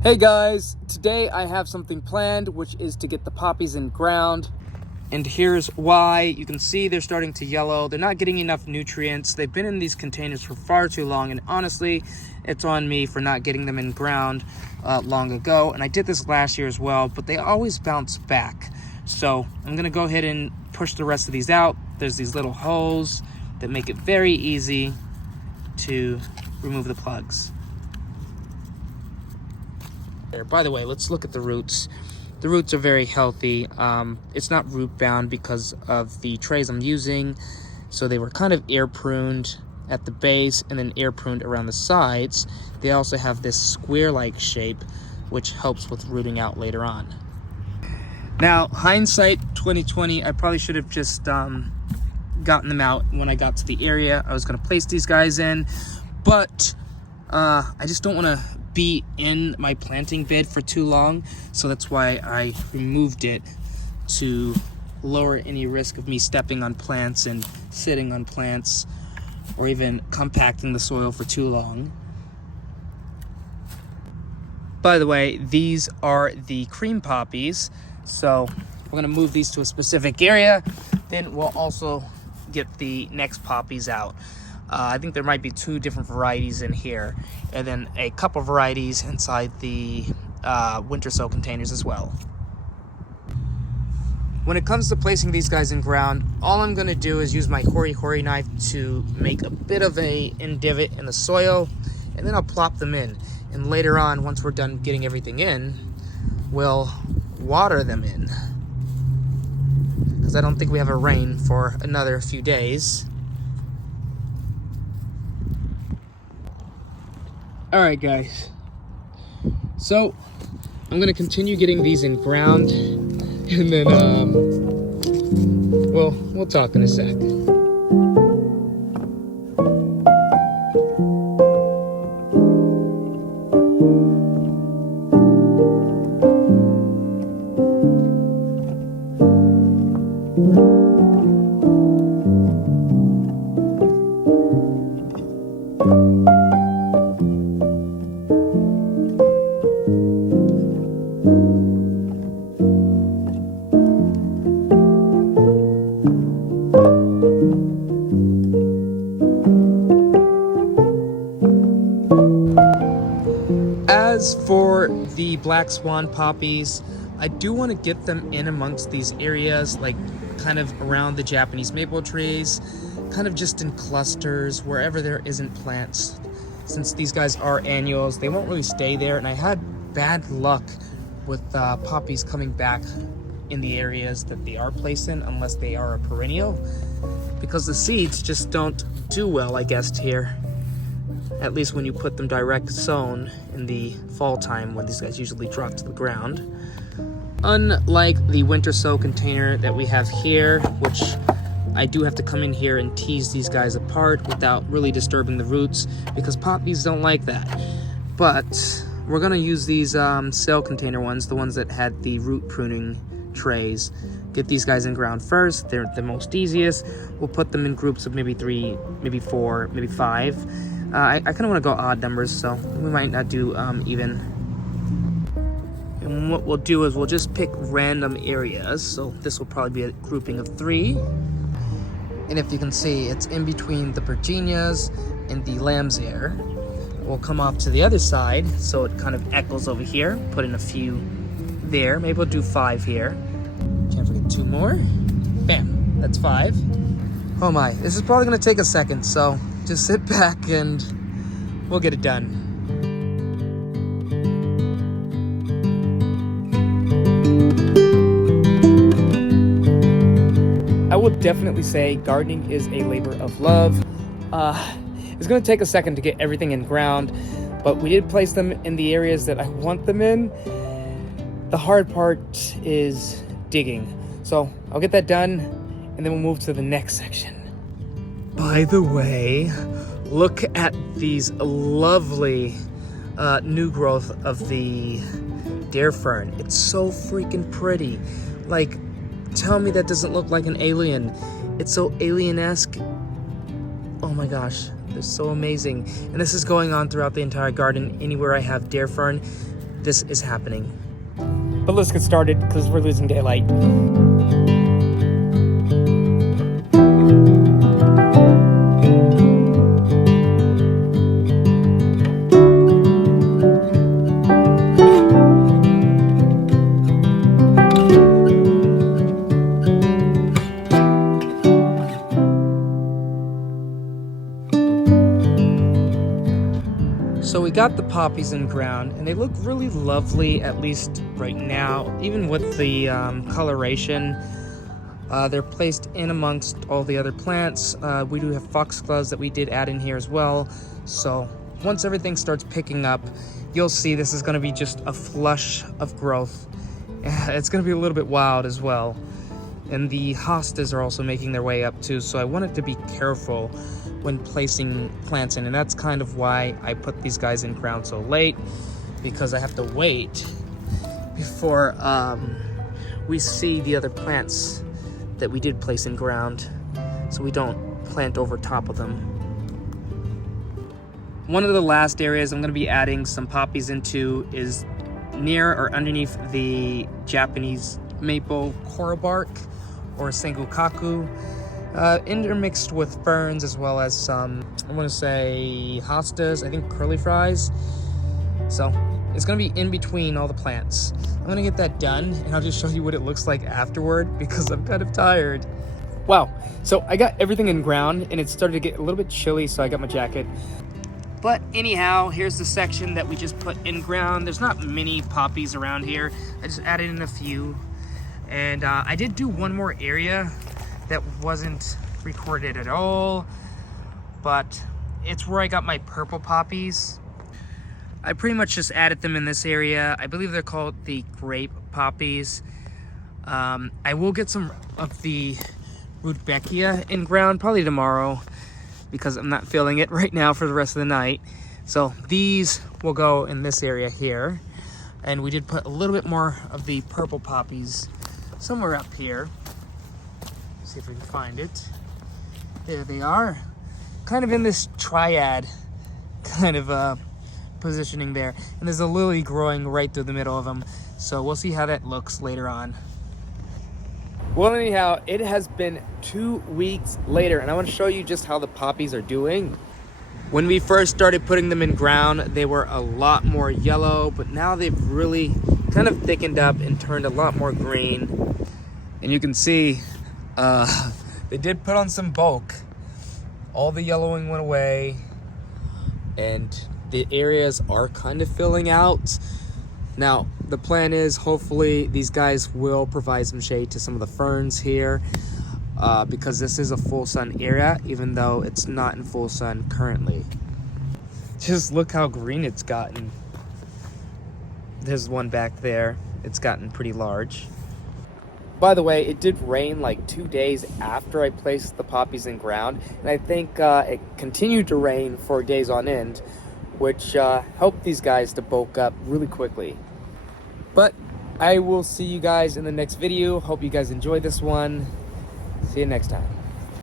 Hey guys, today I have something planned, which is to get the poppies in ground. And here's why. You can see they're starting to yellow. They're not getting enough nutrients. They've been in these containers for far too long, and honestly, it's on me for not getting them in ground long ago. And I did this last year as well, but they always bounce back. So I'm gonna go ahead and push the rest of these out. There's these little holes that make it very easy to remove the plugs. By the way, let's look at the roots. The roots are very healthy. It's not root bound because of the trays I'm using. So they were kind of air pruned at the base and then air pruned around the sides. They also have this square-like shape, which helps with rooting out later on. Now, hindsight 2020, I probably should have just gotten them out when I got to the area I was gonna place these guys in, but I just don't wanna be in my planting bed for too long, so that's why I removed it to lower any risk of me stepping on plants and sitting on plants or even compacting the soil for too long. By the way, these are the cream poppies, so we're gonna move these to a specific area, then we'll also get the next poppies out. I think there might be 2 different varieties in here, and then a couple varieties inside the winter sow containers as well. When it comes to placing these guys in ground, all I'm gonna do is use my hori-hori knife to make a bit of a divot in the soil, and then I'll plop them in. And later on, once we're done getting everything in, we'll water them in. Because I don't think we have a rain for another few days. All right, guys. So I'm gonna continue getting these in ground, and then we'll talk in a sec. As for the black swan poppies, I do want to get them in amongst these areas, like kind of around the Japanese maple trees, kind of just in clusters, wherever there isn't plants. Since these guys are annuals, they won't really stay there, and I had bad luck with poppies coming back in the areas that they are placed in, unless they are a perennial, because the seeds just don't do well, I guess, here. At least when you put them direct sown in the fall time when these guys usually drop to the ground. Unlike the winter sow container that we have here, which I do have to come in here and tease these guys apart without really disturbing the roots, because poppies don't like that. But we're gonna use these cell container ones, the ones that had the root pruning trays. Get these guys in ground first. They're the most easiest. We'll put them in groups of maybe 3, maybe 4, maybe 5. I kind of want to go odd numbers, so we might not do even. And what we'll do is we'll just pick random areas. So this will probably be a grouping of 3. And if you can see, it's in between the Virginias and the lamb's ear. We'll come off to the other side, so it kind of echoes over here. Put in a few there. Maybe we'll do 5 here. Can't forget 2 more. Bam, that's 5. Oh my, this is probably gonna take a second, so just sit back and we'll get it done. I would definitely say gardening is a labor of love. It's gonna take a second to get everything in ground, but we did place them in the areas that I want them in. The hard part is digging. So I'll get that done, and then we'll move to the next section. By the way, look at these lovely new growth of the deer fern. It's so freaking pretty. Like, tell me that doesn't look like an alien. It's so alien-esque. Oh my gosh, they're so amazing. And this is going on throughout the entire garden. Anywhere I have deer fern, this is happening. But let's get started because we're losing daylight. So we got the poppies in ground, and they look really lovely, at least right now, even with the coloration. They're placed in amongst all the other plants. We do have foxgloves that we did add in here as well. So once everything starts picking up, you'll see this is going to be just a flush of growth. It's going to be a little bit wild as well. And the hostas are also making their way up too, so I wanted to be careful when placing plants in, and that's kind of why I put these guys in ground so late, because I have to wait before we see the other plants that we did place in ground, so we don't plant over top of them. One of the last areas I'm going to be adding some poppies into is near or underneath the Japanese maple coral bark, or sengokaku, intermixed with ferns, as well as some, I want to say, hostas, I think curly fries. So it's going to be in between all the plants. I'm going to get that done, and I'll just show you what it looks like afterward, because I'm kind of tired. Wow, so I got everything in ground, and it started to get a little bit chilly, so I got my jacket. But anyhow, here's the section that we just put in ground. There's not many poppies around here. I just added in a few. And I did do one more area that wasn't recorded at all, but it's where I got my purple poppies. I pretty much just added them in this area. I believe they're called the grape poppies. I will get some of the rudbeckia in ground probably tomorrow, because I'm not feeling it right now for the rest of the night. So these will go in this area here. And we did put a little bit more of the purple poppies somewhere up here. Let's see if we can find it. There they are. Kind of in this triad kind of positioning there. And there's a lily growing right through the middle of them. So we'll see how that looks later on. Well, anyhow, it has been 2 weeks later, and I want to show you just how the poppies are doing. When we first started putting them in ground, they were a lot more yellow, but now they've really kind of thickened up and turned a lot more green. And you can see they did put on some bulk. All the yellowing went away, and the areas are kind of filling out. Now, the plan is hopefully these guys will provide some shade to some of the ferns here, because this is a full sun area, even though it's not in full sun currently. Just look how green it's gotten. There's one back there. It's gotten pretty large. By the way, it did rain like 2 days after I placed the poppies in ground, and I think it continued to rain for days on end, which helped these guys to bulk up really quickly. But I will see you guys in the next video. Hope you guys enjoyed this one. See you next time.